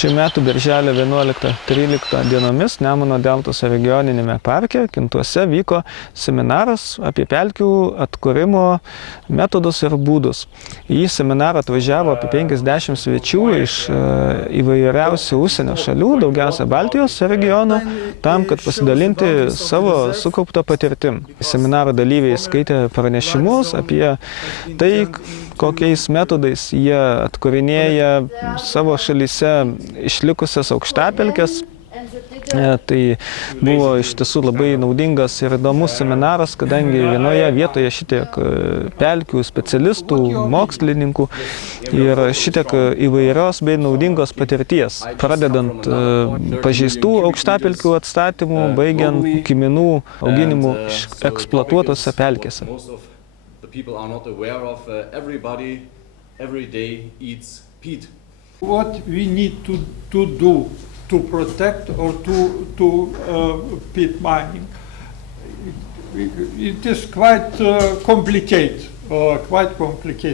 Šių metų birželio 11-13 dienomis Nemuno deltos regioniniame parke Kintuose vyko seminaras apie pelkių atkūrimo metodus ir būdus. Į seminarą atvažiavo apie 50 svečių iš įvairiausių užsienio šalių, daugiausia Baltijos regiono, tam, kad pasidalinti savo sukauptą patirtim. Seminaro dalyviai skaitė pranešimus apie tai, kokiais metodais jie atkūrinėja savo šalyse išlikusias aukštapelkes. Tai buvo iš tiesų labai naudingas ir įdomus seminaras, kadangi vienoje vietoje šitiek pelkių specialistų, mokslininkų ir šitiek įvairios bei naudingos patirties, pradedant pažeistų aukštapelkių atstatymų, baigiant kiminų auginimu eksploatuotose pelkėse. What we need to do to protect or to peat mining. It is quite complicated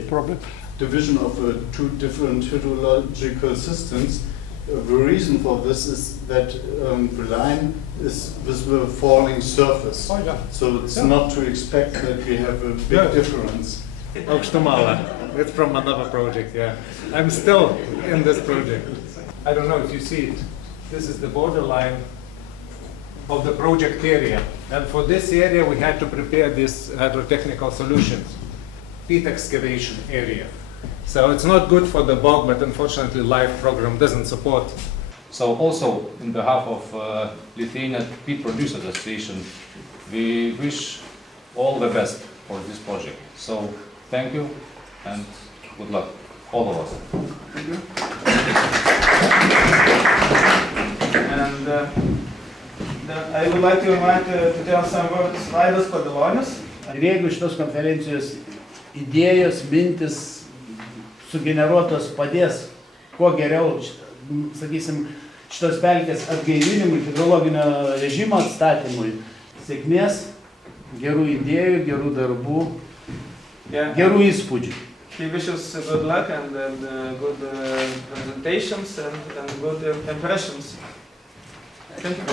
problem. Division of two different hydrological systems. The reason for this is that the line is with the falling surface. Oh, yeah. So it's not to expect that we have a big difference. Aukštumala. It's from another project, yeah. I'm still in this project. I don't know if you see it. This is the borderline of the project area. And for this area, we had to prepare these hydrotechnical solutions. Peat excavation area. So it's not good for the bog, but unfortunately, LIFE program doesn't support. So also, in behalf of Lithuania Peat Producers Association, we wish all the best for this project. So thank you and good luck, all of us. Thank you. And I would like to invite to tell some words Vaidas Padilonis. Ir jeigu šitos konferencijos idėjos, mintis sugeneruotos padės kuo geriau, sakysim, šitos pelkės atgaivinimui, hidrologinio režimo atstatymui, sėkmės, gerų idėjų, gerų darbų, gerų įspūdžių. He wishes good luck and good presentations and good impressions. Thank you.